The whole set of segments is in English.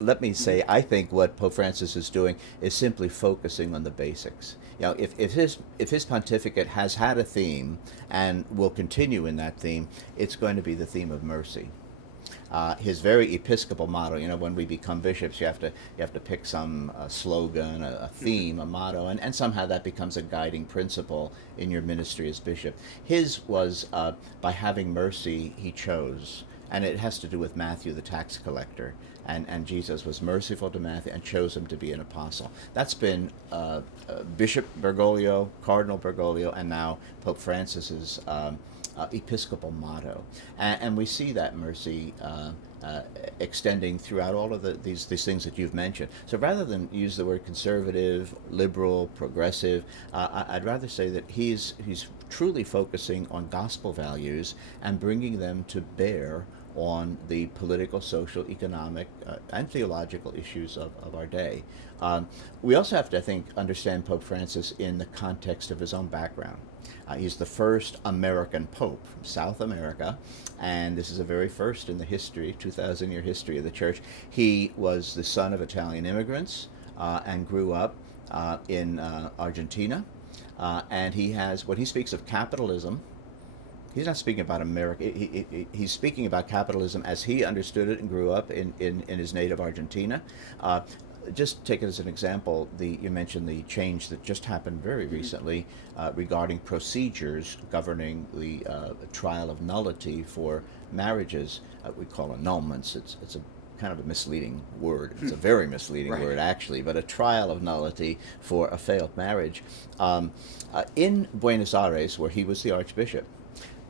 Let me say, I think what Pope Francis is doing is simply focusing on the basics. If his pontificate has had a theme and will continue in that theme, it's going to be the theme of mercy. His very episcopal motto. When we become bishops, you have to pick some slogan, a theme, a motto, and somehow that becomes a guiding principle in your ministry as bishop. His was by having mercy, he chose, and it has to do with Matthew, the tax collector. And Jesus was merciful to Matthew and chose him to be an apostle. That's been Bishop Bergoglio, Cardinal Bergoglio, and now Pope Francis's episcopal motto, and we see that mercy extending throughout all of these things that you've mentioned. So rather than use the word conservative, liberal, progressive, I'd rather say that he's truly focusing on gospel values and bringing them to bear on the political, social, economic, and theological issues of our day. We also have to, I think, understand Pope Francis in the context of his own background. He's the first American pope from South America, and this is a very first in the history, 2,000-year history of the Church. He was the son of Italian immigrants and grew up in Argentina, and when he speaks of capitalism, he's not speaking about America. He's speaking about capitalism as he understood it and grew up in his native Argentina. Just take it as an example, you mentioned the change that just happened very recently regarding procedures governing the trial of nullity for marriages. We call annulments. It's a kind of a misleading word. It's a very misleading Right. word, actually, but a trial of nullity for a failed marriage. In Buenos Aires, where he was the archbishop,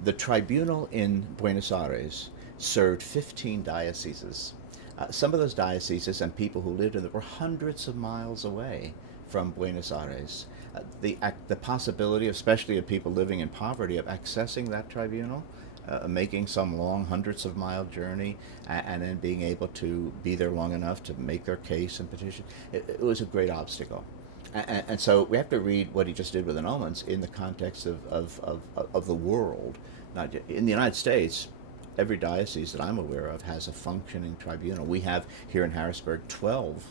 the tribunal in Buenos Aires served 15 dioceses. Some of those dioceses and people who lived in them were hundreds of miles away from Buenos Aires. The possibility, especially of people living in poverty, of accessing that tribunal, making some long hundreds of mile journey, and then being able to be there long enough to make their case and petition, it was a great obstacle. And so we have to read what he just did with annulments in the context of the world. Not in the United States, every diocese that I'm aware of has a functioning tribunal. We have here in Harrisburg 12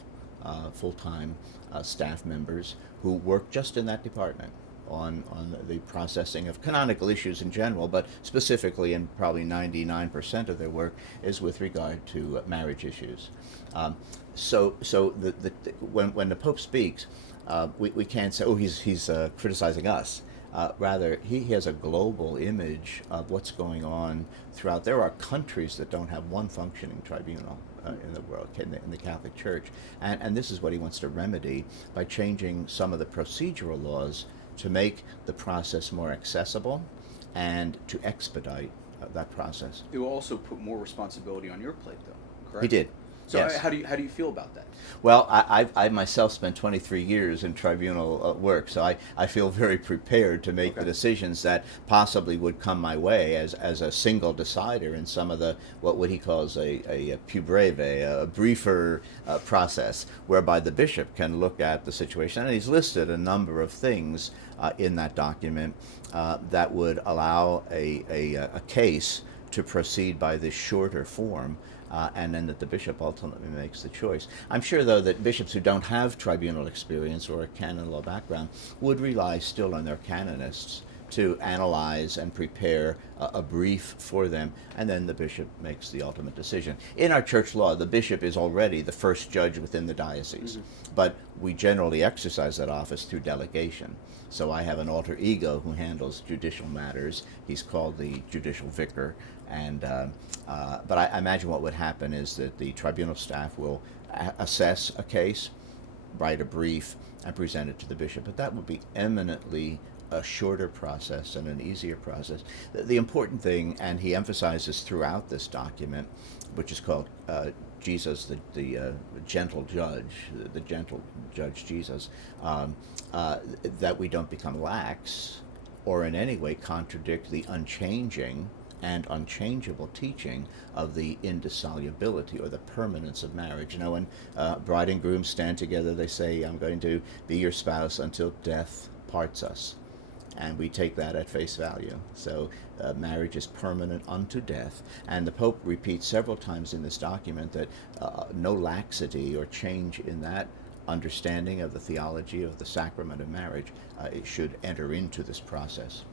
full-time staff members who work just in that department on the processing of canonical issues in general, but specifically, and probably 99% of their work is with regard to marriage issues. So when the Pope speaks, we can't say, oh, he's criticizing us. Rather, he has a global image of what's going on throughout. There are countries that don't have one functioning tribunal in the world, in the Catholic Church. And this is what he wants to remedy by changing some of the procedural laws to make the process more accessible and to expedite that process. It will also put more responsibility on your plate, though, correct? He did. So Yes. how do you feel about that? Well, I myself spent 23 years in tribunal work, so I feel very prepared to make the decisions that possibly would come my way as a single decider in some of the, what he calls a più breve, a briefer process, whereby the bishop can look at the situation. And he's listed a number of things in that document that would allow a case to proceed by this shorter form. And then that the bishop ultimately makes the choice. I'm sure, though, that bishops who don't have tribunal experience or a canon law background would rely still on their canonists to analyze and prepare a brief for them, and then the bishop makes the ultimate decision. In our church law, the bishop is already the first judge within the diocese, but we generally exercise that office through delegation. So I have an alter ego who handles judicial matters. He's called the judicial vicar. But I imagine what would happen is that the tribunal staff will assess a case, write a brief, and present it to the bishop. But that would be eminently a shorter process and an easier process. The important thing, and he emphasizes throughout this document, which is called Jesus, the gentle judge, the gentle judge Jesus, that we don't become lax or in any way contradict the unchanging and unchangeable teaching of the indissolubility or the permanence of marriage. You know, when bride and groom stand together, they say, I'm going to be your spouse until death parts us. And we take that at face value. So marriage is permanent unto death. And the Pope repeats several times in this document that no laxity or change in that understanding of the theology of the sacrament of marriage it should enter into this process.